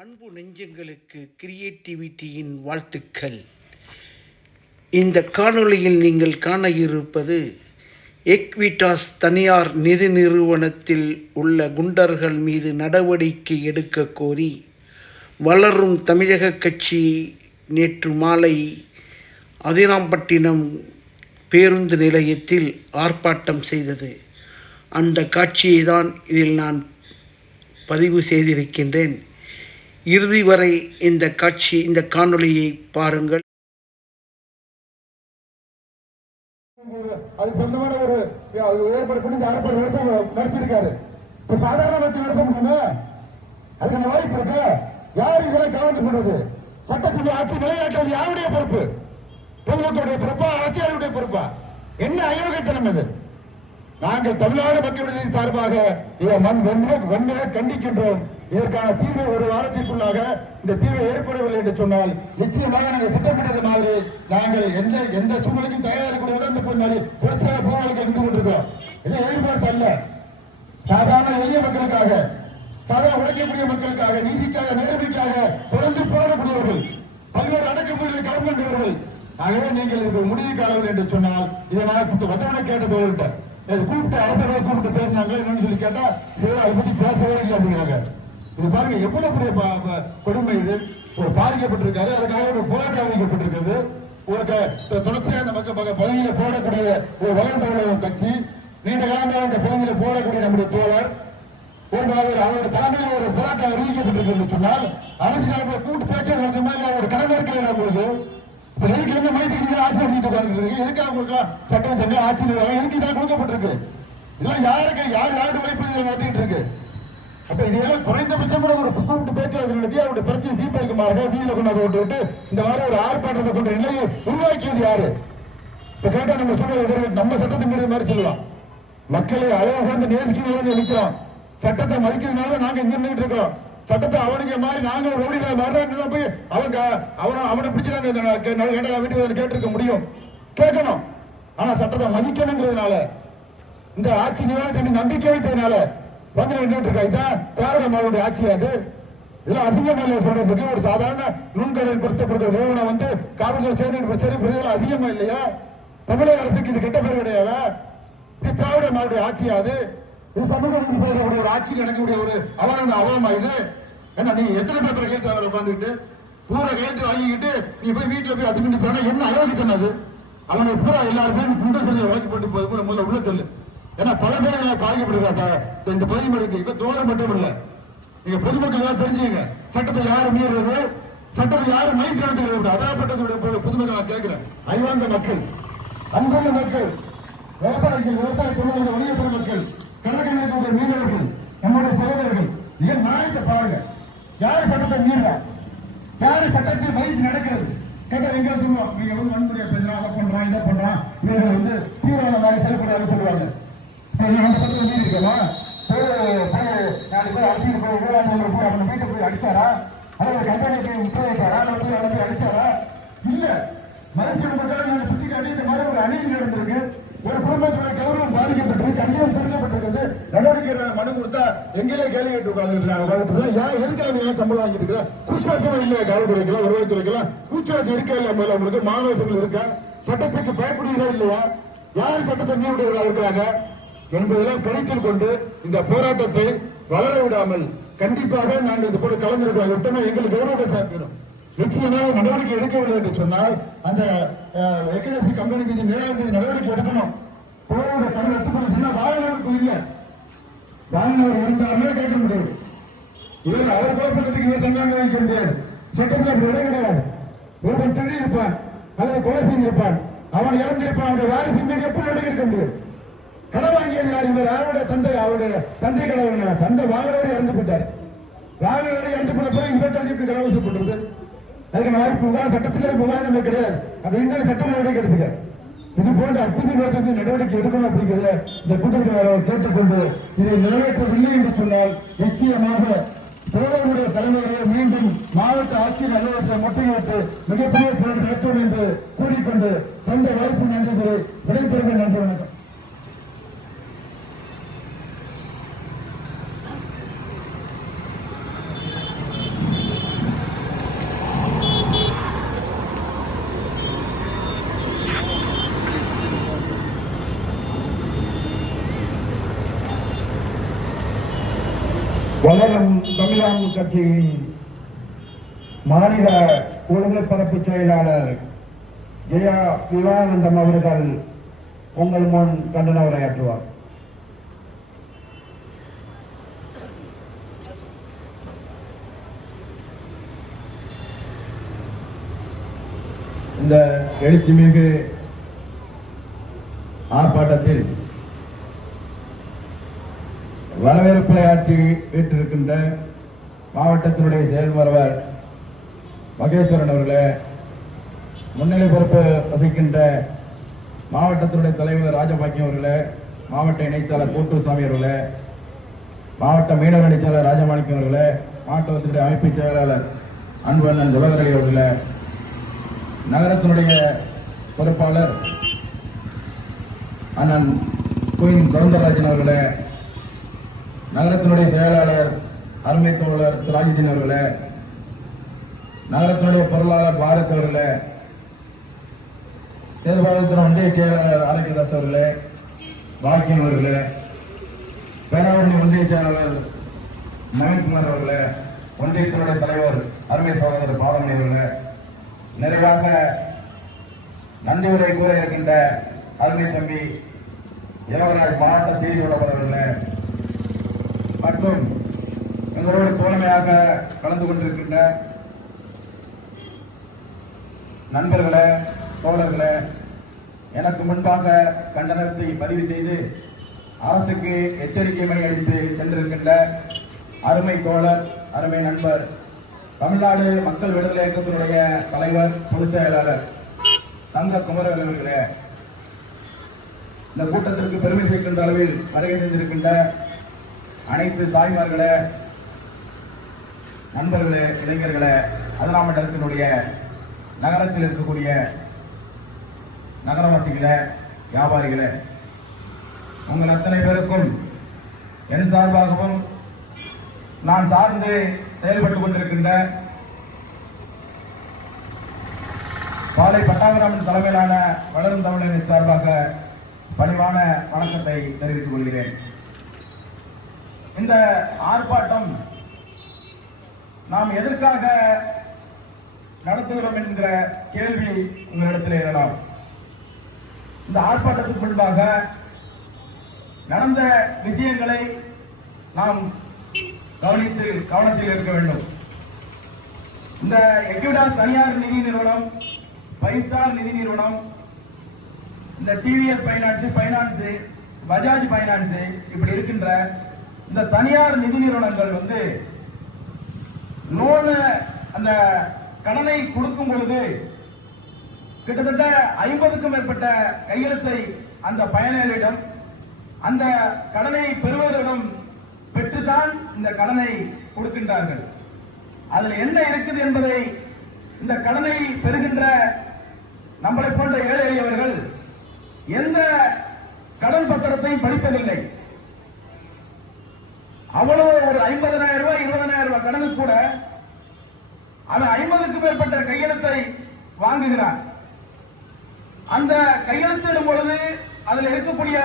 அன்பு நெஞ்சங்களுக்கு கிரியேட்டிவிட்டியின் வாழ்த்துக்கள். இந்த காணொளியில் நீங்கள் காண இருப்பது எக்விடாஸ் தனியார் நிதி நிறுவனத்தில் உள்ள குண்டர்கள் மீது நடவடிக்கை எடுக்க கோரி வளரும் தமிழக கட்சி நேற்று மாலை அதிராம்பட்டினம் பேருந்து நிலையத்தில் ஆர்ப்பாட்டம் செய்தது. அந்த காட்சியை தான் இதில் நான் பதிவு செய்திருக்கின்றேன். இறுதி வரை இந்த காணொளியை பாருங்கள். அது சொந்தமான ஒரு ஏற்பாடு பண்ணி இந்த ஆர்ப்பாட்டம் நடத்தியிருக்காரு. இப்ப சாதாரண மக்கள் நடத்த முடியுமா? அதுக்கான வாய்ப்பு இருக்கு. யார் இதெல்லாம் கவனித்து பண்றது? சட்டத்துடைய ஆட்சி நிலைநாட்டுவது யாருடைய பொறுப்பு? பொதுமக்களுடைய பொறுப்பா, அரசியலுடைய பொறுப்பா? என்ன அயோக்கியத்தனம் இது? நாங்கள் தமிழ்நாடு மக்களுடைய சார்பாக இதை வன்மையாக கண்டிக்கின்றோம். இதற்கான தீர்வு ஒரு வாரத்திற்குள்ளாக இந்த தீர்வு ஏற்படவில்லை என்று சொன்னால் நிச்சயமாக நாங்கள் திட்டமிட்டது மாதிரி நாங்கள் எந்த சூழ்நிலைக்கும் தயாரிக்கூடிய இந்த தொடர்ச்சியாக போராட்டத்தை நின்று கொண்டிருக்கிறோம். இதை எதிர்பார்த்து அல்ல, சாதாரண எளிய மக்களுக்காக, சாதாரண உழைக்கக்கூடிய மக்களுக்காக, நீதிக்காக, நேர்மைக்காக தொடர்ந்து போராடக்கூடியவர்கள், பல்வேறு அடக்குமுறைகளை கலந்துள்ளவர்கள். ஆகவே நீங்கள் இது முடிவு காலவில் என்று சொன்னால் இதை நான் வந்தவனை கேட்ட தோழர்கிட்ட கூப்பிட்டு அரசர்களை கூப்பிட்டு பேசினாங்க. என்னன்னு சொல்லி கேட்டா அதை பத்தி பேசவே இல்லை அப்படிங்கிறாங்க. இது பாருங்க எவ்வளவு பெரிய கொடுமை. இது ஒரு பாதிக்கப்பட்டிருக்காரு, அதுக்காக ஒரு போராட்டம் அமைக்கப்பட்டிருக்கிறது. ஒரு தொடர்ச்சியாக அந்த மக்கள் பகுதியில போடக்கூடிய ஒரு வகையான கட்சி, நீண்ட காலமாக இந்த பகுதியில போடக்கூடிய நம்முடைய தோழர் அவருடைய தலைமையில் ஒரு போராட்டம் அறிவிக்கப்பட்டிருக்கு என்று சொன்னால் அரசியல் கூட்டு பேச்சு நடத்த மாதிரி அவருடைய கடமை இருக்கிற உங்களுக்கு எதுக்கு மைத்திரி ஆட்சி நடத்திட்டு உட்கார்ந்து எதுக்காக உங்களுக்கு சட்டம் தண்ணி ஆட்சி எதுக்கு இதெல்லாம் கொடுக்கப்பட்டிருக்கு? இதெல்லாம் யாரு வாய்ப்பு நடத்திட்டு இருக்கு? அப்ப இதெல்லாம் குறைந்தபட்சம் கூட ஒரு கூப்பிட்டு பேச்சுவார்த்தை நடத்தி அவருடைய பிரச்சனை தீர்ப்பளிக்குமாறு வீதியில கொண்டாந்து விட்டு இந்த மாதிரி ஒரு ஆர்ப்பாட்டத்தை கொண்ட நிலையை உருவாக்கியது யாரு? இப்ப கேட்டா நம்ம சொல்ல நம்ம சட்டத்தின் மீது மாதிரி சொல்லலாம். மக்களை அளவு உட்கார்ந்து நேசிக்க நிற்கிறோம். சட்டத்தை மதிக்கிறதுனால நாங்க இங்க நின்றுட்டு இருக்கிறோம். சட்டத்தை அவனுக்கு மாதிரி நாங்களும் ஓடினா வர்றாங்க போய் அவனை பிடிச்சி நாங்க வீட்டுக்கு கேட்டிருக்க முடியும், கேட்கணும். ஆனா சட்டத்தை மதிக்கணுங்கிறதுனால, இந்த ஆட்சி நிவாரணத்தை நம்பிக்கை வைத்ததுனால வந்து நின்றுட்டு இருக்கா. இதான் காரணம் ஆட்சியாது. இதெல்லாம் அசிங்கம் இல்லையா சொல்றதுக்கு? ஒரு சாதாரண நுண்கடன் கொடுத்த நிறுவனம் வந்து காவல்துறை சேர்ந்து அசிங்கமா இல்லையா? தமிழக அரசுக்கு இது கெட்ட பேர் கிடையாதா? இது திராவிட மாவட்ட ஆட்சியாது? இது சமூக நீதி பேசக்கூடிய ஒரு ஆட்சியில் நடக்கக்கூடிய ஒரு அவலமா இது? ஏன்னா நீ எத்தனை பேர் கையெழுத்து அவரை உட்காந்துக்கிட்டு பூரா கையெழுத்து வாங்கிக்கிட்டு நீ போய் வீட்டுல போய் அது போனா என்ன அயோக்கியத்தன அது? அவனை பூரா எல்லாருமே குண்டர் சொல்லி வாங்கி கொண்டு போய் முதல்ல உள்ள சொல்லு. ஏன்னா பல பேர் பாதிக்கப்பட்டிருக்காங்க இந்த பதிமூணுக்கு. இப்ப தோழர் மட்டும் இல்ல, நீங்க பொதுமக்கள் எல்லாம் தெரிஞ்சுங்க. சட்டத்தை யாரு மீறுறது, சட்டத்தை யாரு மைத்தி நடத்துகிறது? அதாப்பட்ட பொதுமக்கள் நான் கேட்கிறேன். அறிவார்ந்த மக்கள், அன்புள்ள மக்கள், விவசாயிகள், விவசாய தொழிலாளர்கள், வணிகத்துறை மக்கள், கடற்கரை மீனவர்கள், நம்முடைய சகோதரர்கள், ஏன் நாயத்தை பாருங்க. யாரு சட்டத்தை மீறா? யாரு சட்டத்தை மைத்தி நடக்கிறது? கேட்டா எங்க சொல்லுவோம், நீங்க வந்து வன்முறையா பேசுறான், அதை பண்றான், இதை பண்றான், இவங்க வந்து தீவிரவாதமாக செயல்படுறாங்க சொல்லுவாங்க. நம்ம சட்டத்தை மீறி இருக்கோமா? நாலு பேர் அரசியல் போய் போய் அவங்க வீட்டை போய் அடிச்சாரா? அதாவது கம்பெனிக்கு முப்பது வைப்பாரா? போய் அடிச்சாரா? இல்ல. மருத்துவ மக்கள் சுட்டி காட்டி இந்த மாதிரி ஒரு அநீதி நடந்திருக்கு. ஒரு குடும்பத்தோட கௌரவம் பாதிக்கப்பட்டிருக்கு, கண்டிப்பா செலுத்தப்பட்டிருக்கிறது. நடவடிக்கை மனு கொடுத்தா எங்களே கேள்வி கேட்டு உட்கார்ந்து ஏன் எதுக்காக சம்பளம் வாங்கிட்டு இருக்கிற? கூச்சாச்சம் இல்லையா? காவல்துறைக்கெல்லாம், வருவாய்த்துறைக்கெல்லாம் கூச்சாச்சம் இருக்கா இல்லையா? மேல உங்களுக்கு மாணவர்கள் இருக்கா? சட்டத்துக்கு பயப்படுகிறதா இல்லையா? யார் சட்டத்தை மீறக்கூடியவர்களாக இருக்கிறாங்க என்பதெல்லாம் கருத்தில் கொண்டு இந்த போராட்டத்தை வளர விடாமல் கண்டிப்பாக நாங்கள் இது போல கலந்திருக்கிறோம். விட்டோம்னா எங்களுக்கு கௌரவத்தை சாப்பிடும். நிச்சயமாக நடவடிக்கை எடுக்கவில்லை என்று சொன்னால் அந்த எக்கனசி கம்பெனிக்கு நேரம் நடவடிக்கை எடுக்கணும். வாழ்நருக்கு இல்லை, வாழ்நர் இருந்தாலுமே கேட்க முடியாது. இவர் அவர் கோபத்துக்கு இவர் தங்காங்க வைக்க முடியாது. சட்டத்தில் அப்படி இடம் கிடையாது. ஒருவன் திருடி இருப்பான் அல்லது கொலை செய்திருப்பான், அவன் இறந்திருப்பான், அவருடைய வாரிசு மீது எப்படி நடவடிக்கை எடுக்க முடியும்? கடை வாங்கியது யார்? இவர் அவருடைய தந்தை கடவுள். தந்தை வாகனோடு இறந்து போட்டார். வாகனோடு இறந்து போன பிறகு இவர்கிட்ட எப்படி கடவுள் பண்றது? அதுக்கான வாய்ப்பு சட்டத்திலே விவாதமே கிடையாது. அப்படி இன்னொரு சட்ட நடவடிக்கை எடுத்துக்க. இது போன்ற அத்துமீறி நடவடிக்கை எடுக்கணும் அப்படிங்கிறத இந்த கூட்டத்தில் கேட்டுக்கொண்டு இதை நிறைவேற்றவில்லை என்று சொன்னால் நிச்சயமாக தோழர்களுடைய தலைமையை மீண்டும் மாவட்ட ஆட்சியர் அலுவலகத்தை முற்றுகையிட்டு மிகப்பெரிய போராட்டம் நடத்துவோம் என்று கூறிக்கொண்டு தந்த வாய்ப்பு நன்றி விடைபெறும். நன்றி, வணக்கம். வளரும் தமிழாம் கட்சியின் மாநில ஒழுங்குபரப்பு செயலாளர் ஜெயா விவானந்தம் அவர்கள் உங்கள் முன் கண்டன உரையாற்றுவார். இந்த எழுச்சிமிகு ஆர்ப்பாட்டத்தில் வரவேற்புரையாற்றி வீட்டிருக்கின்ற மாவட்டத்தினுடைய செயல்முறைவர் மகேஸ்வரன் அவர்களே, முன்னிலை பொறுப்பு வசிக்கின்ற மாவட்டத்தினுடைய தலைவர் ராஜபாக்கியம் அவர்களே, மாவட்ட இணைச்சாளர் கூட்டுசாமி அவர்களே, மாவட்ட மீனவர் இணைச்சாளர் ராஜமாணிக்கம் அவர்களே, மாவட்டத்தினுடைய அமைப்பு செயலாளர் அன்பண்ணன் ஜவஹர் அவர்களே, நகரத்தினுடைய பொறுப்பாளர் அண்ணன் குயின் சவுந்தரராஜன் அவர்களே, நகரத்தினுடைய செயலாளர் அருமை தோழர் சிராஜுதீன் அவர்களே, நகரத்தினுடைய பொருளாளர் பாரத் அவர்களே, சேதுபாலத்தின் ஒன்றிய செயலாளர் ஆரோக்கியதாஸ் அவர்களே, பாக்கியம் அவர்களே, பேராவூரணி ஒன்றிய செயலாளர் நவீன்குமார் அவர்களே, ஒன்றியத்தினுடைய தலைவர் அருமை சகோதரர் பாதமணி அவர்களே, நிறைவாக நன்றி உரை கூற இருக்கின்ற அருமை தம்பி இளவராஜ் மாவட்ட செய்தி தொடர்பாளர்களே மற்றும் எங்களோடு தோழமையாக கலந்து கொண்டிருக்கின்ற நண்பர்களே, தோழர்களே, எனக்கு முன்பாக கண்டனத்தை பதிவு செய்து அரசுக்கு எச்சரிக்கை மணி அடித்து சென்றிருக்கின்ற அருமை தோழர், அருமை நண்பர், தமிழ்நாடு மக்கள் விடுதலை இயக்கத்தினுடைய தலைவர், பொதுச் செயலாளர் தங்க குமரவேல் அவர்களே, இந்த கூட்டத்திற்கு பெருமை சேர்க்கின்ற அளவில் வருகை தந்திருக்கின்ற அனைத்து தாய்மார்களே, நண்பர்களே, இளைஞர்களே, அதிராமண்டலத்தினுடைய நகரத்தில் இருக்கக்கூடிய நகரவாசிகளே, வியாபாரிகளே, உங்கள் அத்தனை பேருக்கும் என் சார்பாகவும் நான் சார்ந்து செயல்பட்டுக் கொண்டிருக்கின்ற பாலை பட்டாபிராமன் தலைமையிலான வளரும் தமிழரின் சார்பாக பணிவான வணக்கத்தை தெரிவித்துக் கொள்கிறேன். இந்த ஆர்ப்பாட்டம் நாம் எதற்காக நடத்துகிறோம் என்கிற கேள்வி உங்களிடத்தில் எழலாம். இந்த ஆர்ப்பாட்டத்துக்கு முன்பாக நடந்த விஷயங்களை நாம் கவனத்தில் இருக்க வேண்டும். இந்த எக்விடாஸ் தனியார் நிதி நிறுவனம், 5 ஸ்டார் நிதி நிறுவனம், இந்த டிவிஎஸ் பைனான்ஸ், பஜாஜ் பைனான்ஸ், இப்படி இருக்கின்ற இந்த தனியார் நிதி நிறுவனங்கள் லோன் அந்த கடனை கொடுக்கும் பொழுது கிட்டத்தட்ட 50க்கும் மேற்பட்ட கையெழுத்தை அந்த பயனாளியிடம், அந்த கடனை பெறுவதிடம் பெற்றுதான் இந்த கடனை கொடுக்கின்றார்கள். அதில் என்ன இருக்குது என்பதை இந்த கடனை பெறுகின்ற நம்மளை போன்ற ஏழை எளியவர்கள் எந்த கடன் பத்திரத்தையும் படிப்பதில்லை. அவ்வளவு ஒரு 50,000 ரூபாய் 20,000 ரூபாய் கடனுக்கு கூட அவன் 50க்கும் மேற்பட்ட கையெழுத்தை வாங்குகிறான். அந்த கையெழுத்திடும் பொழுது அதில் இருக்கக்கூடிய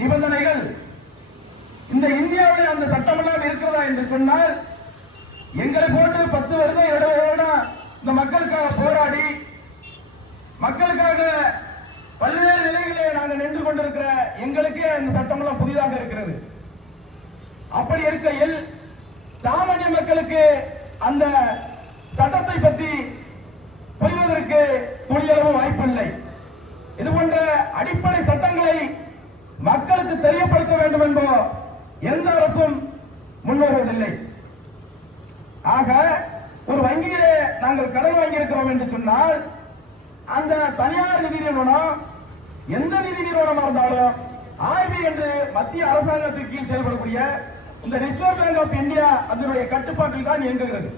நிபந்தனைகள் இந்த இந்தியாவில் அந்த சட்டமெல்லாம் இருக்கிறதா என்று சொன்னால், எங்களை போட்டு 10 வருடம் 20 வருடம் இந்த மக்களுக்காக போராடி மக்களுக்காக பல்வேறு நிலைகளிலே நாங்கள் நின்று கொண்டிருக்கிற எங்களுக்கே இந்த சட்டமெல்லாம் புதிதாக இருக்கிறது. அப்படி இருக்கையில் சாமானிய மக்களுக்கு அந்த சட்டத்தை பற்றி புரிவதற்கு துளியளவு வாய்ப்பில்லை. இது போன்ற அடிப்படை சட்டங்களை மக்களுக்கு தெரியப்படுத்த வேண்டும் என்போ எந்த அரசும் முன்வருவதில்லை. ஆக ஒரு வங்கியிலே நாங்கள் கடன் வாங்கியிருக்கிறோம் என்று சொன்னால், அந்த தனியார் நிதி நிறுவனம் எந்த நிதி நிறுவனமாக இருந்தாலும் ஆர்பி என்று மத்திய அரசாங்கத்திற்கு கீழ் செயல்படக்கூடிய இந்த ரிசர்வ் பேங்க் ஆஃப் இந்தியா அதனுடைய கட்டுப்பாட்டில் தான் இயங்குகிறது.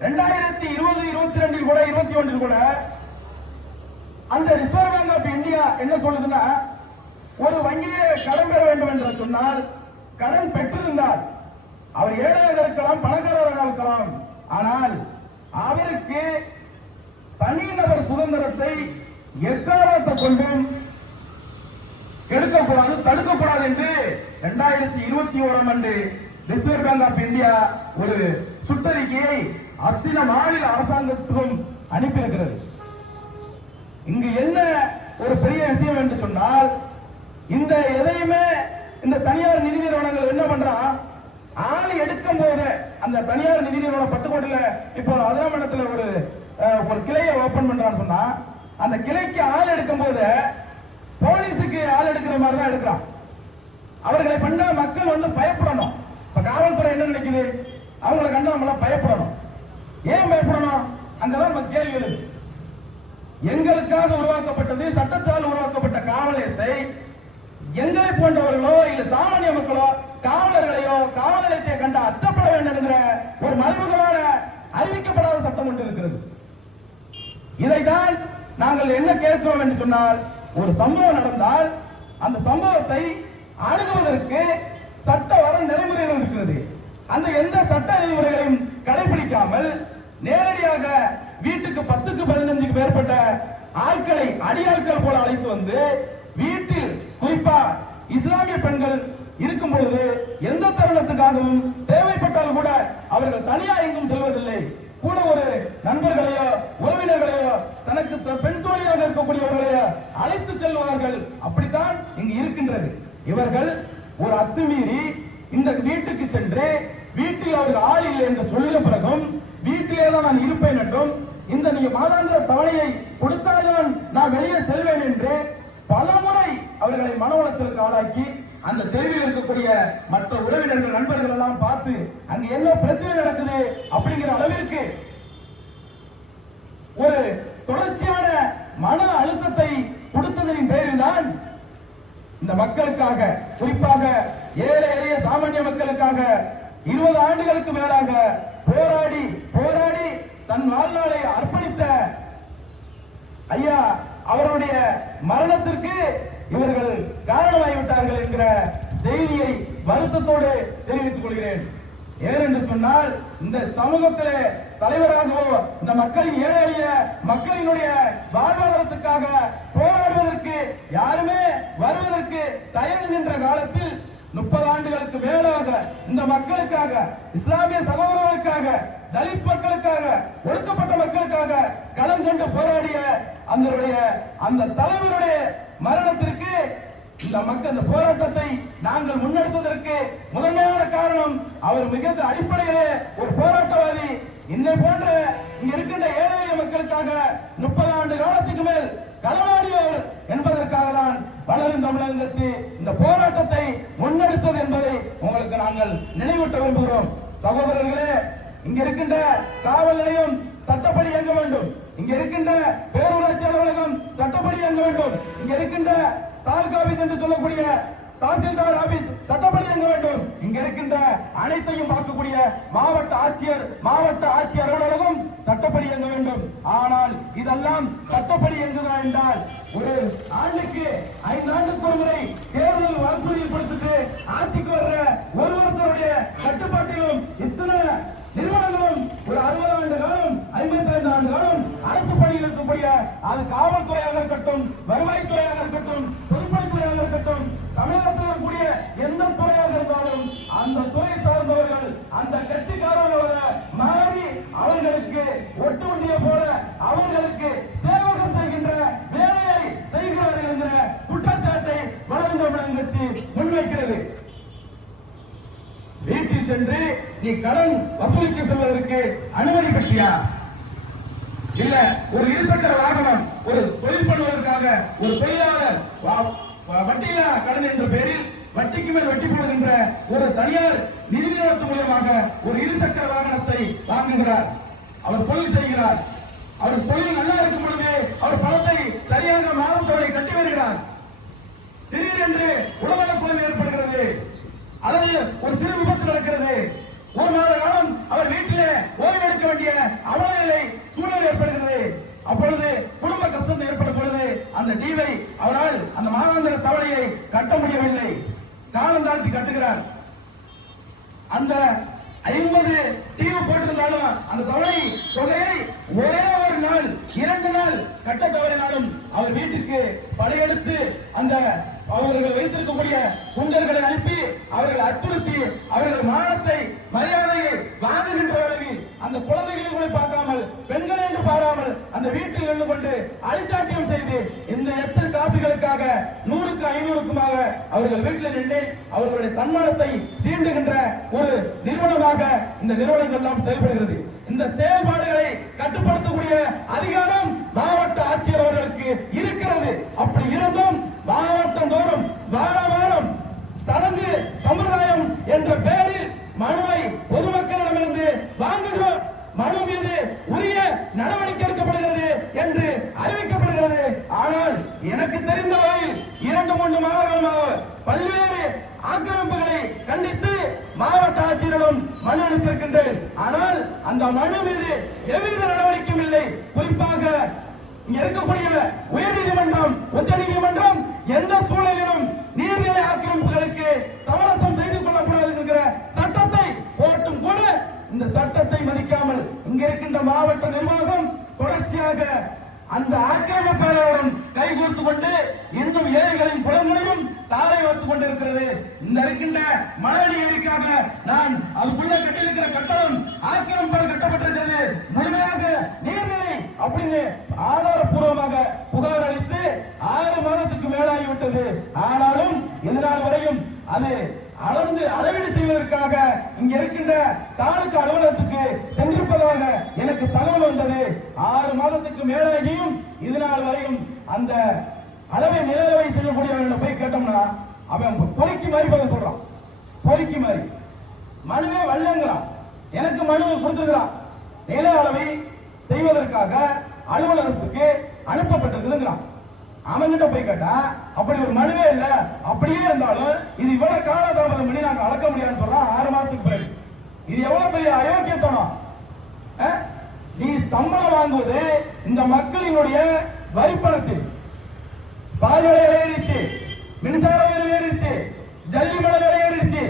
2020, 22 கூட 21 கூட அந்த ரிசர்வ் பேங்க் ஆஃப் இந்தியா என்ன சொல்லுதுன்னா, ஒரு வங்கியிலே கடன் பெற வேண்டும் என்று சொன்னால், கடன் பெற்றிருந்தால் அவர் ஏழையாக இருக்கலாம், பணக்காரராக இருக்கலாம், ஆனால் அவருக்கு தனிநபர் சுதந்திரத்தை எக்காரணத்தை கொண்டும் எடுக்கக்கூடாது, தடுக்கக்கூடாது என்று 2021 ஆண்டு ரிசர்வ் பேங்க் ஆஃப் இந்தியா ஒரு சுற்றறிக்கையை அத்தனை மாநில அரசாங்கத்துக்கும் அனுப்பியிருக்கிறது. இங்கு என்ன ஒரு பெரிய விஷயம் என்று சொன்னால், இந்த எதையுமே இந்த தனியார் நிதி நிறுவனங்கள் என்ன பண்றான், ஆள் எடுக்கும் போது அந்த தனியார் நிதி நிறுவனம் பட்டுக்கோட்டையில இப்போ அதிராமண்டலத்துல ஒரு கிளையை ஓபன் பண்றான்னு சொன்னா, அந்த கிளைக்கு ஆள் எடுக்கும் போது போலீஸுக்கு ஆள் எடுக்கிற மாதிரி தான் எடுக்கிறான். அவர்களை பண்ண மக்கள் வந்து பயப்படணும். இப்ப காவல்துறை என்ன நினைக்குது, அவங்களை கண்டு நம்மள பயப்படணும். ஏன் பயப்படணும்? அங்கதான் நம்ம கேள்வி எழுது. எங்களுக்காக உருவாக்கப்பட்டது, சட்டத்தால் உருவாக்கப்பட்ட காவல் நிலையத்தை எங்களை போன்றவர்களோ இல்ல சாமானிய மக்களோ காவலர்களையோ காவல் நிலையத்தை கண்டு அச்சப்பட வேண்டும் என்கிற ஒரு மறைமுகமான அறிவிக்கப்படாத சட்டம் ஒன்று இருக்கிறது. இதைதான் நாங்கள் என்ன கேட்கிறோம் என்று சொன்னால், ஒரு சம்பவம் நடந்தால் அந்த சம்பவத்தை அணுகுவதற்கு சட்ட வர நெறிமுறைகள் இருக்கிறது. அந்த எந்த சட்ட நெறிமுறைகளையும் கடைபிடிக்காமல் நேரடியாக வீட்டுக்கு 10க்கு 15க்கு மேற்பட்ட ஆட்களை அடியாட்கள் போல அழைத்து வந்து வீட்டில் குறிப்பா இஸ்லாமிய பெண்கள் இருக்கும் பொழுது எந்த தருணத்துக்காகவும் தேவைப்பட்டால் கூட அவர்கள் தனியா எங்கும் செல்வதில்லை. கூட ஒரு நண்பர்களையோ உறவினர்களையோ தனக்கு பெண் தோழியாக இருக்கக்கூடியவர்களையோ அழைத்து செல்வார்கள். அப்படித்தான் இங்கு இருக்கின்றது. இவர்கள் ஒரு அத்துமீறி இந்த வீட்டுக்கு சென்று வீட்டில் அவர்கள் ஆள் இல்லை என்று சொல்லிய பிறகும் வீட்டிலே தான் நான் இருப்பேன் என்றும், இந்த நீங்க மாதாந்திர தவணையை கொடுத்தால்தான் நான் வெளியே செல்வேன் என்று பலமுறை அவர்களை மன உளைச்சலுக்கு ஆளாக்கி அந்த தெருவில் இருக்கக்கூடிய மற்ற உறவினர்கள் நண்பர்கள் எல்லாம் பார்த்து அங்க என்ன பிரச்சனை நடக்குது அப்படிங்கிற அளவிற்கு ஒரு தொடர்ச்சியான மன அழுத்தத்தை கொடுத்ததின் பேரில் தான் இந்த மக்களுக்காக, குறிப்பாக ஏழை எளிய சாமானிய மக்களுக்காக 20 ஆண்டுகளுக்கு மேலாக போராடி போராடி தன் வாழ்நாளை அர்ப்பணித்த ஐயா அவருடைய மரணத்திற்கு இவர்கள் காரணமாகிவிட்டார்கள் என்கிற செய்தியை வருத்தத்தோடு தெரிவித்துக் கொள்கிறேன். ஏனென்று சொன்னால், இந்த சமூகத்திலே தலைவராகவோ இந்த மக்களின் ஏழை எளிய மக்களினுடைய வாழ்வாதாரத்துக்காக போராடுவதற்கு யாருமே வருவதற்கு தயங்குகின்ற காலத்தில் 30 ஆண்டுகளுக்கு மேலாக இந்த மக்களுக்காக, இஸ்லாமிய சகோதரர்களுக்காக, தலித் மக்களுக்காக, ஒடுக்கப்பட்ட மக்களுக்காக களம் கொண்டு போராடிய அந்த தலைவருடைய மரணத்திற்கு இந்த மக்கள் இந்த போராட்டத்தை நாங்கள் முன்னெடுத்ததற்கு முதன்மையான காரணம் அவர் மிக அடிப்படையிலே ஒரு போராட்டவாதி. இன்னை போன்ற இங்க இருக்கின்ற ஏழை மக்களுக்காக 30 ஆண்டு காலத்துக்கு மேல் களமாடியவர் என்பதற்காக தான் வளரும் தமிழகம் கட்சி இந்த போராட்டத்தை முன்னெடுத்தது என்பதை உங்களுக்கு நாங்கள் நினைவூட்ட விரும்புகிறோம். சகோதரர்களே, இங்க இருக்கின்ற காவல் நிலையம் சட்டப்படி இயங்க வேண்டும். இங்க இருக்கின்ற பேரூராட்சி அலுவலகம் சட்டப்படி இயங்க வேண்டும். இங்க இருக்கின்ற தாலுகா ஆபீஸ் என்று சொல்லக்கூடிய தாசில்தார் ஆபீஸ் சட்டப்படி இயங்க வேண்டும். இங்க இருக்கின்ற அனைத்தையும் பார்க்கக்கூடிய மாவட்ட ஆட்சியர் அலுவலகம் சட்டப்படி இயங்க வேண்டும். ஆனால் இதெல்லாம் சட்டப்படி இயங்குதா என்றால், ஒரு ஆண்டுக்கு 5 ஆண்டுக்கு ஒரு முறை தேர்தல் வாக்குறுதியை கொடுத்துட்டு ஆட்சிக்கு வர்ற ஒருவருடைய கட்டுப்பாட்டிலும் இத்தனை நிறுவனங்களும் ஒரு 60 ஆண்டு காலம் 55 ஆண்டு காலம் அரசு பணியில் இருக்கக்கூடிய, அது காவல்துறையாக இருக்கட்டும், வருவாய்த்துறையாக இருக்கட்டும், பொதுப்பணித்துறையாக இருக்கட்டும், தமிழகத்தில் இருக்கக்கூடிய எந்த துறையாக இருந்தாலும் அந்த துறை சார்ந்தவர்கள் அந்த கட்சிக்காரர்களாக மாறி அவர்களுக்கு ஒட்டு ஒன்றிய போல அவர்களுக்கு சேவகம் செய்கின்ற வேலையை செய்கிறார்கள் என்கிற குற்றச்சாட்டை வளர்ந்த தமிழகம் கட்சி முன்வைக்கிறது. வீட்டில் சென்று நீ கடன் வசூலிக்க செல்வதற்கு அனுமதி பெற்றியா? இல்ல ஒரு இருசக்கர வாகனம் ஒரு தொழில் பண்ணுவதற்காக ஒரு தொழிலாளர் வட்டியில்லா கடன் என்ற பெயரில் வட்டிக்கு மேல் வட்டி போடுகின்ற ஒரு தனியார் நிதி நிறுவனத்தின் மூலமாக ஒரு இருசக்கர வாகனத்தை வாங்குகிறார். அவர் தொழில் செய்கிறார். அவர் தொழில் நல்லா இருக்கும் பொழுது அவர் பணத்தை சரியாக மாதம் தொகை கட்டி வருகிறார். திடீரென்று உடல்நலக்குறைவு ஏற்படுகிறது அல்லது ஒரு சிறு விபத்து நடக்கிறது. 1 மாத காலம் அவர் வீட்டிலே ஓய்வு எடுக்க வேண்டிய அவலநிலை சூழல் ஏற்படுகிறது. அப்பொழுது குடும்ப கஷ்டம் ஏற்படும் பொழுது அந்த டிவை அவரால் அந்த மாதாந்திர தவணையை கட்ட முடியவில்லை. காலம் தாழ்த்தி கட்டுகிறார். அந்த 50 டிவி போட்டிருந்தாலும் அந்த தவணை தொகையை ஒரே ஒரு நாள் 2 நாள் கட்ட தவறினாலும் அவர் வீட்டுக்கு படையெடுத்து அந்த அவர்கள் வைத்திருக்கக்கூடிய குண்டர்களை அனுப்பி அவர்கள் அச்சுறுத்தி அவர்கள் மானத்தை மரியாதையை வாங்குகின்ற வேளையில் அந்த குழந்தைகளை கூட பார்க்காமல் பெண்களை என்று பாராமல் அந்த வீட்டில் நின்று கொண்டு அழிச்சாட்டியம் செய்து இந்த எச்ச காசுகளுக்காக 100க்கு 500க்குமாக அவர்கள் வீட்டில் நின்று அவர்களுடைய தன்மானத்தை சீண்டுகின்ற ஒரு நிறுவனமாக இந்த நிறுவனங்கள் எல்லாம் செயல்படுகிறது. இந்த செயல்பாடுகளை கட்டுப்படுத்தக்கூடிய அதிகாரம் மாவட்ட ஆட்சியர் அவர்களுக்கு இருக்கிறது. அப்படி இருந்தும் மாவட்டம் தோறும் வாரம் சடங்கு சம்பிரதாயம் என்ற பெயரில் மனுவை பொதுமக்களிடமிருந்து வாங்குகிறோம். மனு மீது உரிய நடவடிக்கை எடுக்கப்படுகிறது என்று அறிவிக்கப்படுகிறது. ஆனால் எனக்கு தெரிந்த வகையில் 2-3 மாதங்களாக பல்வேறு ஆக்கிரமிப்புகளை கண்டித்து மாவட்ட ஆட்சியரிடம் மனு அளித்திருக்கின்றேன். ஆனால் அந்த மனு மீது எவ்வித நடவடிக்கையும் இல்லை. குறிப்பாக இங்க இருக்கக்கூடிய உயர்நீதிமன்றம், உச்ச நீதிமன்றம் எந்த சூழலிலும் நீர்நிலை ஆக்கிரமிப்புகளுக்கு சமரசம் செய்து கொள்ளக்கூடாது என்கிற சட்டத்தை போட்டும் கூட இந்த சட்டத்தை மதிக்காமல் இங்க இருக்கின்ற மாவட்ட நிர்வாகம் தொடர்ச்சியாக அந்த ஆக்கிரமிப்பாளருடன் கைகோர்த்து கொண்டு இன்னும் ஏழைகளின் குளங்களையும் தாரை வைத்துக் கொண்டிருக்கிறது. இந்த இருக்கின்ற மணவெளி ஏரிக்காக நான் அதுக்குள்ள கட்டியிருக்கிற கட்டடம் ஆக்கிரமிப்பால் கட்டப்பட்டிருக்கிறது, முழுமையாக நீர்நிலை அப்படின்னு ஆதாரப்பூர்வமாக புகார் அளித்து 6 மாதத்துக்கு மேலாகிவிட்டது. ஆனாலும் இதனால் வரையும் அது அளவீடு செய்வதற்காக இங்க இருக்கின்ற தாலுகா அலுவலகத்துக்கு சென்றிருப்பதாக எனக்கு தகவல் வந்தது. 6 மாதத்துக்கு மேலாகியும் இதனால் வரையும் அந்த அளவை நிலவை செய்யக்கூடியவர்களை போய் கேட்டோம்னா அவன் பொறுக்கி மாதிரி பதில் சொல்றான். பொறுக்கி மாதிரி மனுவே வரலங்கிறான். எனக்கு மனு கொடுத்திருக்கிறான், நில அளவை செய்வதற்காக அலுவலகத்துக்கு அனுப்பப்பட்டிருக்குதுங்கிறான். அவன்கிட்ட போய் கேட்டா அப்படி ஒரு மனுவே இல்ல, அப்படியே இருந்தாலும் இது இவ்வளவு காலதாமதம் பண்ணி நாங்க அளக்க முடியாதுன்னு சொல்றான் 6 மாசத்துக்கு பிறகு. இது எவ்வளவு பெரிய அயோக்கியத்தனம். நீ சம்பளம் வாங்குவது இந்த மக்களினுடைய வரிப்பணத்தில். பால் விலை ஏறிடுச்சு, மின்சார விலை ஏறிடுச்சு, ஜல்லி மலை விலை ஏறிடுச்சு,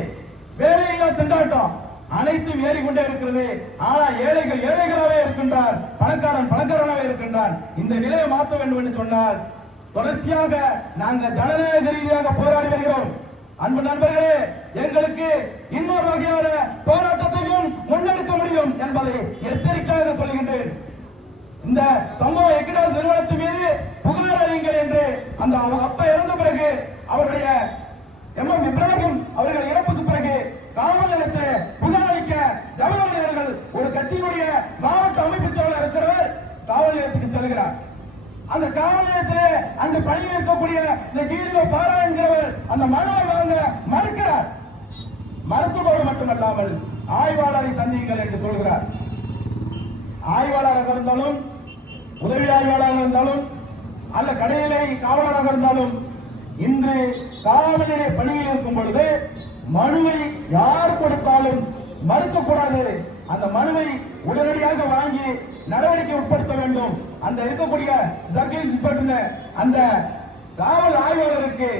வேலையில்லா திண்டாட்டம் அனைத்தும் ஏறிக்கொண்டே இருக்கிறது. ஆனா ஏழைகள் ஏழைகளாவே இருக்கின்றார், பணக்காரன் பணக்காரனாவே இருக்கின்றான். இந்த நிலையை மாற்ற வேண்டும் என்று சொன்னால் தொடர்ச்சியாக நாங்கள் ஜனநாயக ரீதியாக போராடி வருகிறோம். அன்பு நண்பர்களே, எங்களுக்கு இன்னொரு வகையான போராட்டத்தையும் முன்னெடுக்க முடியும் என்பதை எச்சரிக்கையாக சொல்கின்றேன். இந்த சம்பவம் எக்டாஸ் நிறுவனத்தின் மீது புகார் அளியுங்கள் என்று அந்த அவங்க அப்பா இறந்த பிறகு அவருடைய MM இப்ராஹிம் அவர்கள் இறப்புக்கு பிறகு காவல் நிலையத்தில் புகார் அளிக்க ஜவஹர்லால் அவர்கள் ஒரு கட்சியினுடைய மாவட்ட அமைப்பு செயலாளர் இருக்கிறவர் காவல் நிலையத்துக்கு செல்கிறார். அந்த காவல் நிலையத்தில் அந்த பணியில் இருக்கக்கூடிய இந்த ஜீரோ பாரா என்கிறவர் அந்த மனுவை வாங்க மறுக்கிறார். மறுப்பதோடு மட்டுமல்லாமல் ஆய்வாளரை சந்தியுங்கள் என்று சொல்கிறார். ஆய்வாளராக இருந்தாலும், உதவி ஆய்வாளராக இருந்தாலும், அல்ல கடைநிலை காவலராக இருந்தாலும், இன்று காவல் நிலைய பணியில் இருக்கும் பொழுது மனுவை யார் கொடுத்தாலும் மறுக்கக்கூடாது. அந்த மனுவை உடனடியாக வாங்கி நடவடிக்கை உட்படுத்த வேண்டும். அந்த இருக்கக்கூடிய சர்க்கிள் இன்ஸ்பெக்டர் அந்த காவல் ஆய்வாளருக்கு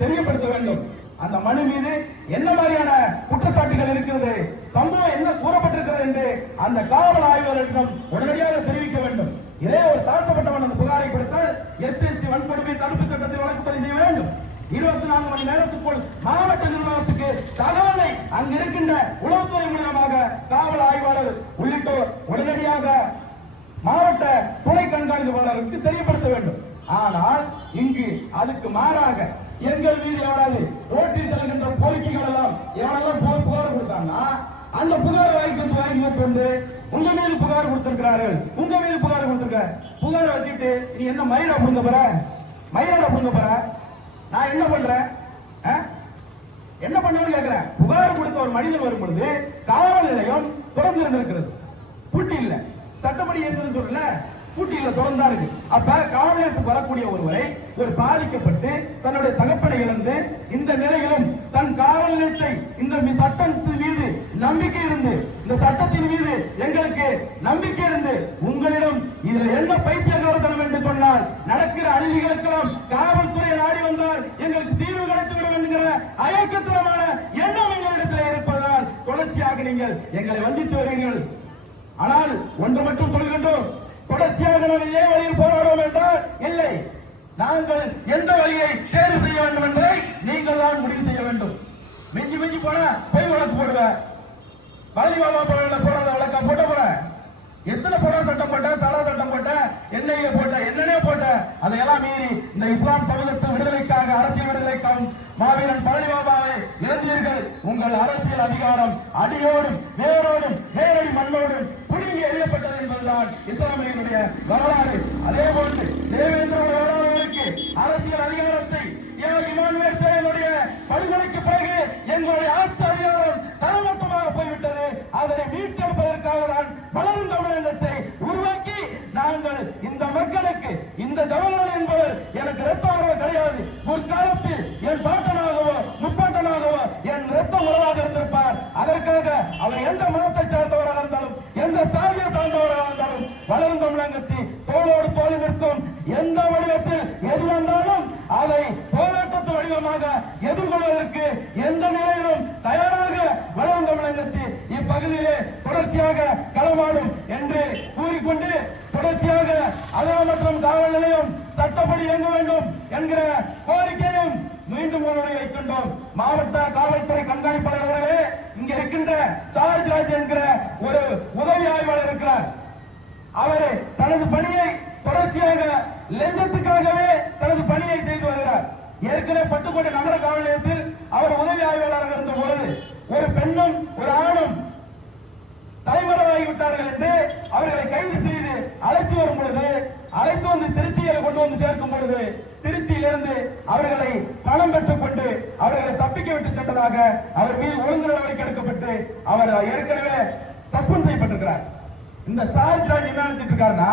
தெரியப்படுத்த வேண்டும். அந்த மனு மீது என்ன மாதிரியான குற்றச்சாட்டுகள் இருக்கிறது, சம்பவம் என்ன கூறப்பட்டிருக்கிறது என்று அந்த காவல் ஆய்வாளரிடம் உடனடியாக தெரிவிக்க வேண்டும். இதே ஒரு தாழ்த்தப்பட்டவன் அந்த புகாரை கொடுத்தால் SST வன்கொடுமை தடுப்பு சட்டத்தில் வழக்கு பதிவு செய்ய வேண்டும். 24 மணி நேரத்துக்குள் மாவட்ட நிர்வாகத்துக்கு தகவலை அங்கு இருக்கின்ற உளவுத்துறை மூலமாக காவல் ஆய்வாளர் உள்ளிட்டோர் உடனடியாக மாவட்ட துணை கண்காணிப்பாளருக்கு தெரியப்படுத்த வேண்டும். ஆனால் இங்கு அதுக்கு மாறாக எங்கள் மீது எவராது ரோட்டில் செல்கின்ற கோரிக்கைகள் எல்லாம் எவரெல்லாம் புகார் கொடுத்தாங்கன்னா அந்த புகார் வாங்கி கொண்டு உங்க மீது புகார் கொடுத்திருக்கிறார்கள், உங்க மீது புகார் கொடுத்திருக்க புகார் வச்சுட்டு நீ என்ன மயிரா புடுங்க போற, மயிரா புடுங்க போற, நான் என்ன பண்றேன், என்ன பண்ணுவேன்னு கேட்கிறேன். புகார் கொடுத்த ஒரு மனிதன் வரும் பொழுது காவல் நிலையம் திறந்து இருந்திருக்கிறது, பூட்டி இல்ல. சட்டப்படி எந்தது சொல்லல, பூட்டியில திறந்தா இருக்கு. அப்ப காவல் நிலையத்துக்கு வரக்கூடிய ஒருவரை ஒரு பாதிக்கப்பட்டு தன்னுடைய தகப்பனை இழந்து இந்த நிலையிலும் தன் காவல் நிலையத்தை இந்த சட்டத்தின் மீது நம்பிக்கை இருந்து, இந்த சட்டத்தின் மீது எங்களுக்கு நம்பிக்கை இருந்து உங்களிடம் இதுல என்ன பைத்தியகாரத்தனம் என்று சொன்னால் நடக்கிற அநீதிகளுக்கெல்லாம் காவல்துறை நாடி வந்தால் எங்களுக்கு தீர்வு கிடைத்துவிடும் என்கிற அயோக்கியத்தனமான எண்ணம் எங்களிடத்தில் இருப்பதால் தொடர்ச்சியாக நீங்கள் எங்களை வஞ்சித்து வருகிறீர்கள். ஆனால் ஒன்று மட்டும் சொல்கின்றோம், தொடர்ச்சியாக நாங்கள் ஏன் வழியில் போராடுவோம் என்றால் இல்லை, நாங்கள் எந்த வழியை தேர்வு செய்ய வேண்டும் என்பதை நீங்கள் தான் முடிவு செய்ய வேண்டும். மிஞ்சி மிஞ்சி போன பொய் வழக்கு போடுவ, பழனி பாபா போடாத வழக்கா போட்ட போற, எத்தனை போட சட்டம் போட்ட, சடா சட்டம் போட்ட, என்ஐஏ போட்ட, என்னன்னே போட்ட, அதையெல்லாம் மீறி இந்த இஸ்லாம் சமூகத்து விடுதலைக்காக, அரசியல் விடுதலைக்காகவும் மாவீரன் பழனி பாபாவை இழந்தீர்கள். உங்கள் அரசியல் அதிகாரம் அடியோடும் வேரோடும் நேரடி மண்ணோடும் புடுங்கி எறியப்பட்டது என்பதுதான் இஸ்லாமியனுடைய வரலாறு. அதே போன்று தேவேந்திர வேளாளர்களுக்கு அரசியல் அதிகாரத்தை இமானுவேல் சேகனுடைய படுகொலைக்கு பிறகு எங்களுடைய ஆட்சி அதிகாரம் தரமட்டமாக போய்விட்டது. அதனை மீட்டெடுப்பதற்காக தான் வளரும் தமிழகத்தை உருவாக்கி நாங்கள் இந்த மக்களுக்கு இந்த ஜவஹர்லால் என்பவர் எனக்கு இரத்த உறவு கிடையாது. முற்காலத்தில் என் பாட்டனாகவோ முப்பாட்டனாகவோ என் இரத்த உறவாக இருந்திருப்பார். அதற்காக அவர் எந்த மதத்தை சார்ந்தவராக இருந்தாலும் எந்த சாதியை சார்ந்தவராக இருந்தாலும் வளரும் தமிழகத்தை தோளோடு தோல் நிற்கும். எந்த வடிவத்தில் எது வந்தாலும் அதை போராட்டத்து வடிவமாக எதிர்கொள்வதற்கு எந்த நிலையிலும் தயாராக வளரும் தமிழகத்தை இப்பகுதியிலே தொடர்ச்சியாக களமாடும் என்று கூறிக்கொண்டு தொடர்ச்சியாக அலுவலகம் மற்றும் காவல் நிலையம் சட்டப்படி இயங்க வேண்டும் என்கிற கோரிக்கையும் மீண்டும் ஒருமுறை வைக்கின்றோம். மாவட்ட காவல்துறை கண்காணிப்பாளர் அவர்களே, இங்க இருக்கின்ற சார்ஜ் ராஜ் என்கிற ஒரு உதவி ஆய்வாளர் இருக்கிறார். அவர் தனது பணியை தொடர்ச்சியாக லஞ்சத்துக்காகவே தனது பணியை செய்து வருகிறார். ஏற்கனவே பட்டுக்கோட்டை நகர காவல் நிலையத்தில் அவர் உதவி ஆய்வாளராக இருந்த பொழுது ஒரு பெண்ணும் ஒரு ஆணும் தலைமறைவாகிவிட்டார்கள் என்று அவர்களை கைது செய்து அழைத்து வரும் பொழுது, அழைத்து வந்து திருச்சியில் கொண்டு வந்து சேர்க்கும் பொழுது திருச்சியிலிருந்து அவர்களை பணம் பெற்றுக் கொண்டு அவர்களை தப்பிக்க விட்டு சென்றதாக அவர் மீது ஒழுங்கு நடவடிக்கை எடுக்கப்பட்டு அவர் ஏற்கனவே சஸ்பெண்ட் செய்யப்பட்டிருக்கிறார். இந்த சார்ஜ் ராஜ் என்ன நினைச்சிட்டு இருக்காருன்னா,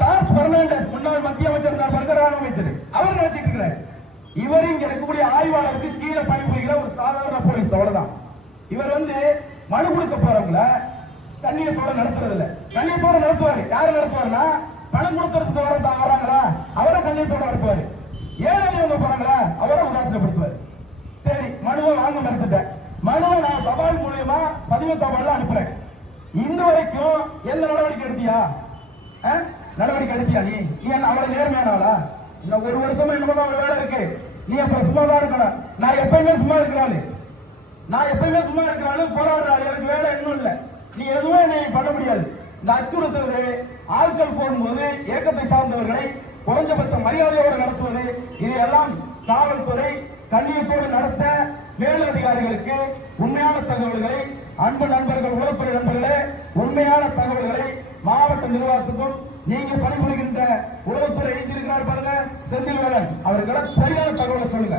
சார்ஸ் பெர்னாண்டஸ் முன்னாள் மத்திய அமைச்சர் இருந்தார், ராணுவ அமைச்சர், அவர் நினைச்சிட்டு இருக்கிறார் இவர் இங்க இருக்கக்கூடிய ஆய்வாளருக்கு கீழே பணிபுரிகிற ஒரு சாதாரண போலீஸ், அவ்வளவுதான். இவர் வந்து மனு கொடுக்க போறவங்கள கண்ணியத்தோட நடத்துறது இல்ல. கண்ணியத்தோட நடத்துவாரு. யாரு நடத்துவாருன்னா, பணம் கொடுக்கறதுக்கு வராங்களா அவரை கண்ணியத்தோட நடத்துவாரு. ஏழை வந்து போறாங்களா அவரை உதாசீனப்படுத்துவாரு. சரி, மனுவை வாங்க மறுத்துட்டேன். மனுவை நான் தபால் மூலியமா பதிவு தபால் அனுப்புறேன். இந்த வரைக்கும் எந்த நடவடிக்கை எடுத்தியா? நடவடிக்கை எடுத்தியா? நீ என்ன அவளை நேர்மையானவளா? இன்னும் ஒரு வருஷமா என்னமோ அவள் வேலை இருக்கு, நீ அப்புறம் சும்மா தான் இருக்கணும். நான் எப்பயுமே சும்மா இருக்கிறாள், போராடுறாள், எனக்கு வேலை இன்னும் இல்லை, நீ எதுவும் என்னை பண்ண முடியாது. இந்த அச்சுறுத்துவது, ஆட்கள் போடும்போது இயக்கத்தை சார்ந்தவர்களை குறைஞ்சபட்ச மரியாதையோடு நடத்துவது, இதையெல்லாம் காவல்துறை கண்ணியத்தோடு நடத்த மேலதிகாரிகளுக்கு உண்மையான தகவல்களை, அன்பு நண்பர்கள், உளப்பணி நண்பர்களே, உண்மையான தகவல்களை மாவட்ட நிர்வாகத்துக்கும் நீங்க பணிபுரிகின்ற உளவுத்துறை எழுதியிருக்கிறார் பாருங்க செந்தில்வேலன், அவர்களுக்கு சரியான தகவலை சொல்லுங்க.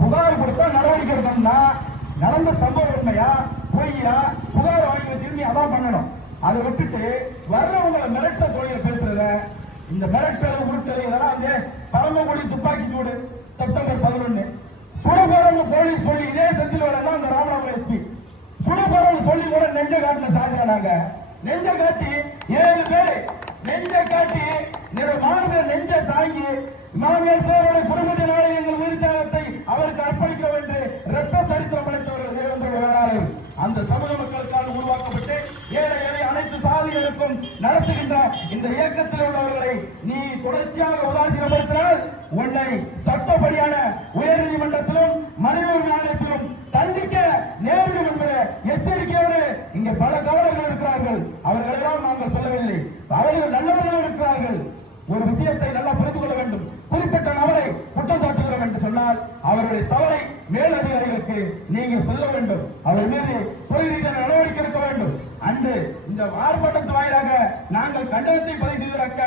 புகார் கொடுத்தா நடவடிக்கை எடுக்கணும்னா நடந்த சம்பவம் உண்மையா பொய்யா புகார் வாங்கி வச்சுட்டு நீ அதான் பண்ணணும். அதை விட்டுட்டு வர்றவங்களை மிரட்ட தொழில் பேசுறத, இந்த மிரட்டல் உருட்டல் இதெல்லாம் வந்து பரமக்குடி துப்பாக்கி சூடு செப்டம்பர் 11 சுடபோறவங்க போலீஸ் சொல்லி இதே செந்தில்வேலன் தான் அந்த ராமநாதபுரம் எஸ்பி சுடபோறவங்க சொல்லி கூட நெஞ்ச காட்டின சாகுறோம். நாங்க நெஞ்ச காட்டி 7 பேர் நெஞ்ச காட்டி நெஞ்ச தாங்கி இமானுவேல் சேகரோட குடும்பத்தினால எங்கள் உயிர் தியாகத்தை அவருக்கு அர்ப்பணிக்க என்று இரத்த சரித்திரம் படைத்தவர்கள் தேவேந்திர வேளாளர். அந்த சமூக மக்களுக்காக உருவாக்கப்பட்டு ஏழை எளிய அனைத்து சாதிகளுக்கும் நடத்துகின்ற இந்த இயக்கத்தில் உள்ளவர்களை நீ தொடர்ச்சியாக உதாசீனப்படுத்தினால் உன்னை சட்டப்படியான உயர் நீதிமன்றத்திலும் மனித உரிமை ஆணையத்திலும் தண்டிக்க நேரிடும் என்ற எச்சரிக்கையோடு இங்கே பல கவலைகள் இருக்கிறார்கள். அவர்களெல்லாம் நாங்கள் சொல்லவில்லை, அவர்கள் நல்லவர்கள் இருக்கிறார்கள். ஒரு விஷயத்தை நல்லா புரிந்து கொள்ள வேண்டும். குறிப்பிட்ட நபரை குற்றம் சாட்டுகிறோம் என்று சொன்னால் அவருடைய தவறை மேலதிகாரிகளுக்கு நீங்கள் சொல்ல வேண்டும். அவர் மீது பொய் ரீதியான நடவடிக்கை எடுக்க வேண்டும். அன்று இந்த ஆர்ப்பாட்டத்து வாயிலாக நாங்கள் கண்டனத்தை பதிவு செய்திருக்க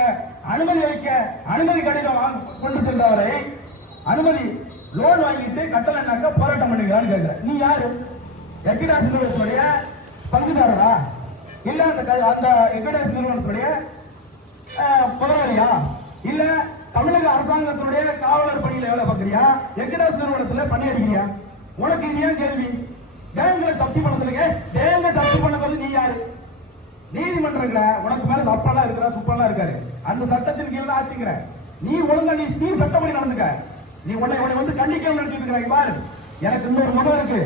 அனுமதி கடிதம் கொண்டு சென்றவரை அனுமதி லோன் வாங்கிட்டு கட்டளைனாக்க போராட்டம் பண்ணுகிறான்னு கேட்கிற. நீ யாரு? எக்கடாஸ் நிறுவனத்துடைய பங்குதாரரா இல்ல அந்த எக்கடாஸ் நிறுவனத்துடைய முதலாளியா இல்ல தமிழக அரசாங்கத்தினுடைய காவலர் பணியில வேலை பார்க்கறியா? எக்கடாஸ் நிறுவனத்துல பண்ணி அடிக்கிறியா? உனக்கு இது ஏன் கேள்வி? தேங்க தப்பி பண்ணதுல தேங்க தப்பி பண்ணது நீ யாரு? நீதிமன்றங்கள உனக்கு மேல சப்பெல்லாம் இருக்கிறா, சுப்பெல்லாம் இருக்காரு. அந்த சட்டத்தின் கீழ் தான் ஆச்சுங்கிற. நீ ஒழுங்கா நீ சட்டப்படி நடந்துக்க. நீ உன்னை வந்து கண்டிக்க நினைச்சிட்டு இருக்கிறாங்க பாரு. எனக்கு இன்னொரு மனம் இருக்கு.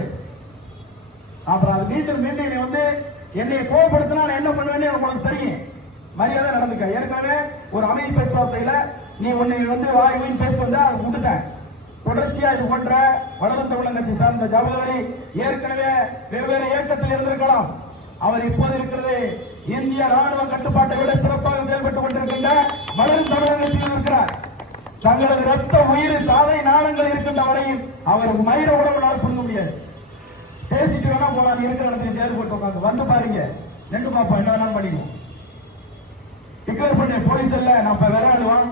அப்புறம் அது மீண்டும் நீ வந்து என்னை கோபப்படுத்தினா நான் என்ன பண்ணுவேன்னு உனக்கு தெரியும். மரியாதை நடந்துக்க. ஏற்கனவே ஒரு அமைதி பேச்சுவார்த்தையில நீ உன்னை வாய் வீண் பேசிட்டு வந்தா அதை விட்டுட்டேன். தொடர்ச்சியா இது போன்ற வளரும் தமிழக கட்சி சார்ந்த ஜாபகங்களை ஏற்கனவே வெவ்வேறு இயக்கத்தில் இருந்திருக்கலாம். அவர் இப்போது இருக்கிறது இந்திய ராணுவ கட்டுப்பாட்டை விட சிறப்பாக செயல்பட்டுக் கொண்டிருக்கின்ற வளரும் தமிழக கட்சியில் இருக்கிறார். தங்களது ரத்த உயிர் சாதை நாணங்கள் இருக்கின்ற வரையில் அவர் மயிர உடம்புனால புரிஞ்ச முடியாது. பேசிட்டு வேணா போலாம், நீ இருக்கிற இடத்துல தேர்வு போட்டு உட்காந்து வந்து பாருங்க, ரெண்டு பாப்பா என்ன வேணாலும் பண்ணிக்குவோம். டிக்ளேர் பண்ண போலீஸ் இல்ல, நான் வேற ஆளுவான்,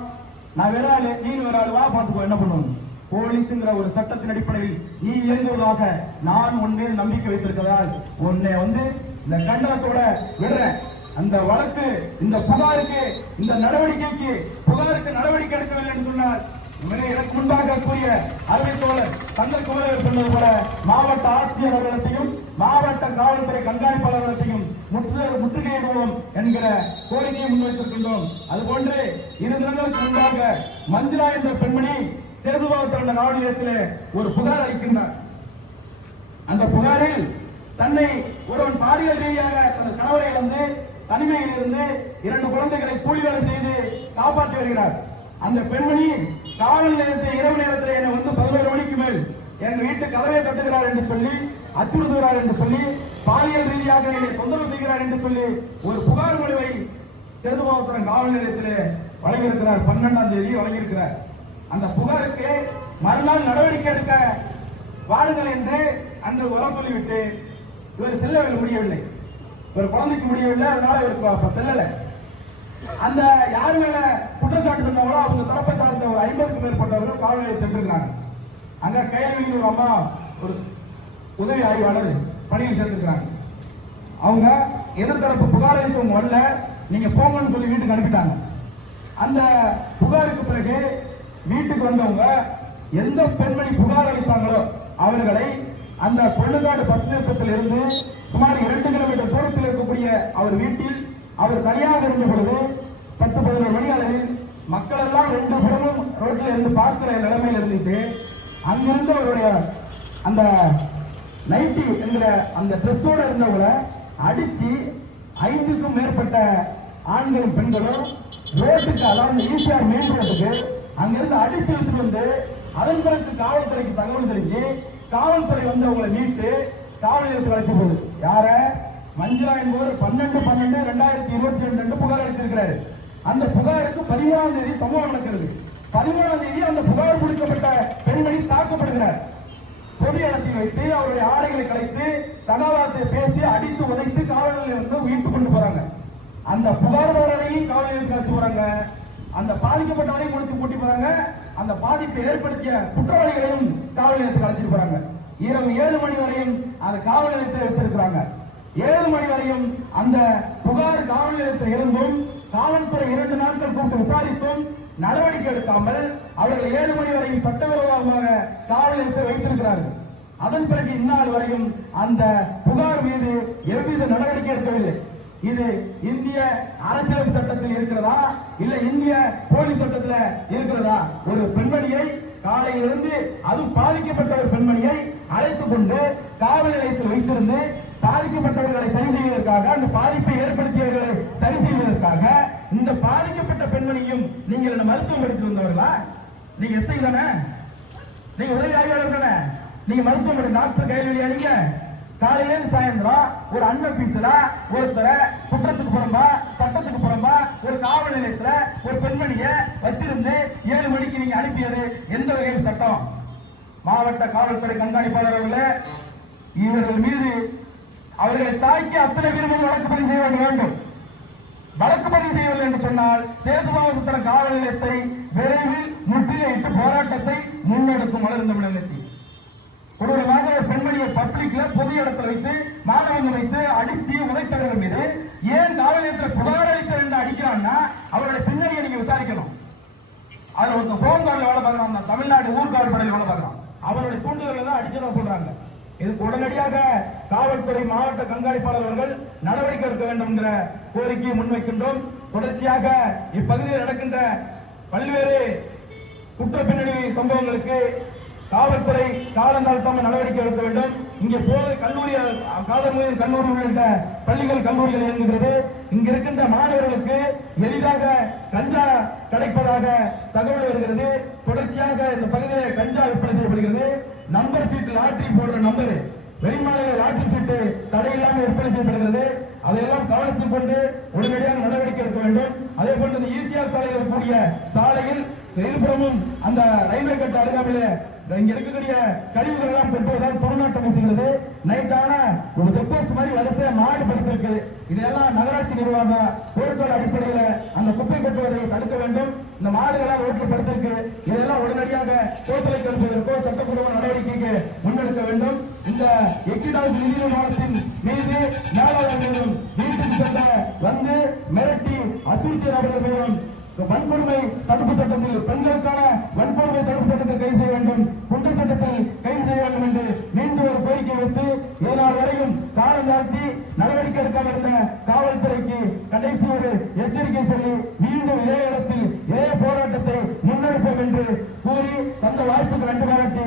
நான் வேற ஆளு, நீ வேற ஆளுவா, பாத்துக்கோ என்ன பண்ணுவோம். போலீஸ்ங்கிற ஒரு சட்டத்தின் அடிப்படையில் நீ இயங்குவதாக நான் உன் மீது நம்பிக்கை வைத்திருக்கிறதால் உன்னை இந்த கண்டனத்தோட விடுறேன். அந்த வழக்கு, இந்த புகாருக்கு, இந்த நடவடிக்கைக்கு, புகாருக்கு நடவடிக்கை எடுக்கவில்லை என்று சொன்னால் எனக்கு முன்பாக கூறிய அறிவித்தோழர் தங்கள் குமரர் சொன்னது போல மாவட்ட ஆட்சியர் அவர்களையும் மாவட்ட காவல்துறை கண்காணிப்பாளர்களையும் முற்றுகையிடுவோம் என்கிற கோரிக்கையை முன்வைத்திருக்கின்றோம். அதுபோன்று 2 தினங்களுக்கு முன்பாக மஞ்சுளா என்ற பெண்மணி சேதுபாவத்தில் காவல் நிலையத்திலே ஒரு புகார் அளிக்கின்றார். அந்த புகாரில் தன்னை ஒருவன் பாலியல் ரீதியாக தனது கணவரை இழந்து தனிமையில் இருந்து 2 குழந்தைகளை கூலி வேலை செய்து காப்பாற்றி வருகிறார். அந்த பெண்மணி காவல் நிலையத்தை இரவு நேரத்தில் என்னை 11 மணிக்கு மேல் எங்க வீட்டு கதவை தட்டுகிறார் என்று சொல்லி, அச்சுறுத்துகிறார் என்று சொல்லி, பாலியல் ரீதியாக என்னை தொந்தரவு செய்கிறார் என்று சொல்லி ஒரு புகார் மனுவை சேதுபாவத்திரம் காவல் நிலையத்திலே வழங்கியிருக்கிறார். 12ஆம் தேதி வழங்கியிருக்கிறார். அந்த புகாருக்கு மறுநாள் நடவடிக்கை எடுக்க வாருங்கள் என்று அன்று வர சொல்லிவிட்டு இவர் செல்லவில்லை, முடியவில்லை. இவர் குழந்தைக்கு முடியவில்லை, அதனால இவருக்கு செல்லலை. அந்த யார் மேல குற்றச்சாட்டு சொன்னாங்களோ அவங்க தரப்பை சார்ந்த ஒரு 50க்கும் மேற்பட்டவர்கள் காவல் நிலையம் சென்றிருக்கிறாங்க. அங்க கையெழுதி ஒரு அம்மா ஒரு உதவி ஆய்வாளர் பணியில் சேர்ந்திருக்கிறாங்க. அவங்க எதிர்த்தரப்பு புகார் அளித்தவங்க வரல, நீங்க போங்கன்னு சொல்லி வீட்டுக்கு அனுப்பிட்டாங்க. அந்த புகாருக்கு பிறகு வீட்டுக்கு வந்தவங்க எந்த பெண்மணி புகார் அளித்தாங்களோ அவர்களை அந்த கொள்ளுக்காடு பஸ் நிறுத்தத்தில் இருந்து சுமார் 2 கிலோமீட்டர் தூரத்தில் இருக்கக்கூடிய அவர் வீட்டில் அவர் தனியாக இருந்த பொழுது 10-11 மணி அளவில் மக்கள் எல்லாம் 2 புறமும் ரோட்டில் இருந்து பார்க்கிற நிலைமையில் இருந்துட்டு அங்கிருந்து அவருடைய அந்த நைட்டி என்கிற அந்த ட்ரெஸ்ஸோட இருந்தவங்களை அடிச்சு 5க்கும் மேற்பட்ட ஆண்களும் பெண்களும் ரோட்டுக்கு, அதாவது ஈசிஆர் மெயின் ரோட்டுக்கு அங்கிருந்து அடிச்சு எடுத்துட்டு வந்து அதன் பிறகு காவல்துறைக்கு தகவல் தெரிஞ்சு காவல்துறை அவங்களை மீட்டு காவல் நிலையத்துக்கு அழைச்சு போகுது. யார மஞ்சுளா என்பவர் 12/12/2022 புகார் அளித்திருக்கிறாரு. அந்த புகாருக்கு 13ஆம் தேதி சம்பவம் நடக்கிறது. 13ஆம் தேதி அந்த புகார் கொடுக்கப்பட்ட பெண்மணி தாக்கப்படுகிறார். பொது இடத்தில் வைத்து அவருடைய ஆடைகளை கலைத்து தகவலை பேசி அடித்து உதைத்து காவல் நிலையம் மீட்டு கொண்டு போறாங்க. அந்த புகார்தாரரையும் காவல் நிலையத்துக்கு அழைச்சு போறாங்க. அந்த பாதிக்கப்பட்டவரையும் முடிச்சு கூட்டி போறாங்க. அந்த பாதிப்பை ஏற்படுத்திய குற்றவாளிகளையும் காவல் நிலையத்துக்கு அழைச்சிட்டு போறாங்க. இரவு 7 மணி வரையும் அந்த காவல் நிலையத்தை வைத்திருக்கிறாங்க. 7 மணி வரையும் அந்த புகார் காவல் நிலையத்தில் இருந்தும் காவல்துறை 2 நாட்கள் கூப்பிட்டு விசாரித்தும் நடவடிக்கை எடுக்காமல் அவர்கள் 7 மணி வரையும் சட்டவிரோதமாக காவல் நிலையத்தை வைத்திருக்கிறார்கள். அதன் பிறகு இந்நாள் வரையும் அந்த புகார் மீது எவ்வித நடவடிக்கை எடுக்கவில்லை. இது இந்திய அரசியல் சட்டத்தில் இருக்கிறதா இல்ல இந்திய போலீஸ் சட்டத்தில் இருக்கிறதா? ஒரு பெண்மணியை காலையிலிருந்து, அது பாதிக்கப்பட்ட ஒரு பெண்மணியை அழைத்துக் கொண்டு காவல் நிலையத்தில் வைத்திருந்து பாதிக்கப்பட்டவர்களை சரி செய்வதற்காக, அந்த பாதிப்பை ஏற்படுத்தியவர்களை சரி செய்வதற்காக இந்த பாதிக்கப்பட்ட பெண்மணியும் நீங்கள் என்ன மருத்துவம் படித்து வந்தவர்களா? நீங்க எஸ்ஐ தானே, நீங்க உதவி ஆய்வாளர் தானே, நீங்க மருத்துவம் டாக்டர் கையில் அணிங்க. காலையில சாயந்தரம் ஒரு அன்அபீஸ்ல ஒருத்தரை குற்றத்துக்கு புறம்பா, சட்டத்துக்கு புறம்பா ஒரு காவல் நிலையத்துல ஒரு பெண்மணிய வச்சிருந்து 7 மணிக்கு நீங்க அனுப்பியது எந்த வகையில் சட்டம்? மாவட்ட காவல்துறை கண்காணிப்பாளர் அவர்களே, இவர்கள் மீது அவர்களை தாக்கி அத்தனை பேர் மீது வழக்கு பதிவு செய்ய வேண்டும். வழக்கு பதிவு செய்யவில்லை என்று சொன்னால் சேதுபாவசத்திரம் காவல் நிலையத்தை விரைவில் முற்றுகையிட்டு போராட்டத்தை முன்னெடுக்கும் வளரும் தமிழர் கட்சி. கொடூரமாக பெண்மணியை பப்ளிக்ல பொது இடத்துல வைத்து மாணவர்கள் வைத்து அடித்து உதைத்தவர்கள் மீது ஏன் காவல் நிலையத்தில் புகார் அளித்த என்று அடிக்கிறான்னா அவருடைய பின்னணியை நீங்க விசாரிக்கணும். அதுல ஒரு போன் காவல் வேலை பார்க்கலாம், தமிழ்நாடு ஊர்காவல் படையில் வேலை பார்க்கலாம், அவருடைய தூண்டுதலை தான் அடிச்சதா சொல்றாங்க. இதுக்கு உடனடியாக காவல்துறை மாவட்ட கண்காணிப்பாளர் அவர்கள் நடவடிக்கை எடுக்க வேண்டும் என்கிற கோரிக்கையை முன்வைக்கின்றோம். தொடர்ச்சியாக இப்பகுதியில் நடக்கின்ற பல்வேறு குற்ற பின்னணி சம்பவங்களுக்கு காவல்துறை காலந்தாழ்த்தாமல் நடவடிக்கை எடுக்க வேண்டும். இங்கே போதை கல்லூரி, காதர்மொழியின் கல்லூரி உள்ளிட்ட பள்ளிகள் கல்லூரிகள் இயங்குகிறது. இங்க இருக்கின்ற மாணவர்களுக்கு எளிதாக கஞ்சா கிடைப்பதாக தகவல் வருகிறது. தொடர்ச்சியாக இந்த பகுதியில் கஞ்சா விற்பனை செய்யப்படுகிறது. நம்பர் சீட்டு லாட்டரி போடுற நம்பர், வெளிமாநில லாட்டரி சீட்டு தடையில்லாமல் விற்பனை செய்யப்படுகிறது. அதையெல்லாம் கவனத்தில் கொண்டு உடனடியாக நடவடிக்கை எடுக்க வேண்டும். அதே போன்று இந்த ஈசிஆர் சாலையில் இருக்கக்கூடிய சாலையில் இருபுறமும் அந்த ரயில்வே கட்ட அருகாமையில் இங்க இருக்கக்கூடிய கழிவுகள் எல்லாம் பெற்றுவதால் துர்நாற்றம் வீசுகிறது. நைட்டான ஒரு செக் போஸ்ட் மாதிரி வரிசையா மாடு படுத்திருக்கு. இதெல்லாம் நகராட்சி நிர்வாகம் பொருட்கள் அடிப்படையில் அந்த குப்பை கொட்டுவதை தடுக்க வேண்டும். இந்த மாடுகளால் ரோட்டில் படுத்திருக்கு. இதெல்லாம் உடனடியாக கோசலைக்கு அனுப்புவதற்கோ சட்டப்பூர்வ நடவடிக்கைக்கு முன்னெடுக்க வேண்டும். இந்த எக்ஸிட் நிதி நிறுவனத்தின் மீது மேலாளர் மீதும் வீட்டுக்கு சென்ற வந்து மிரட்டி அச்சுறுத்திய நபர்கள் மீதும் வன்கொடுமை தடுப்பு சட்டத்தில், பெண்களுக்கான வன்கொடுமை தடுப்பு சட்டத்தில் கைது செய்ய வேண்டும், குற்ற சட்டத்தில் கைது செய்ய வேண்டும் என்று மீண்டும் ஒரு கோரிக்கை வைத்து இதனால் வரையும் காலம் தாழ்த்தி நடவடிக்கை எடுக்காமல் இருந்த காவல்துறைக்கு கடைசி ஒரு எச்சரிக்கை சொல்லி மீண்டும் இதே இடத்தில் இதே போராட்டத்தை முன்னெடுப்போம் என்று கூறி தந்த வாய்ப்புக்கு நன்றி பாராட்டி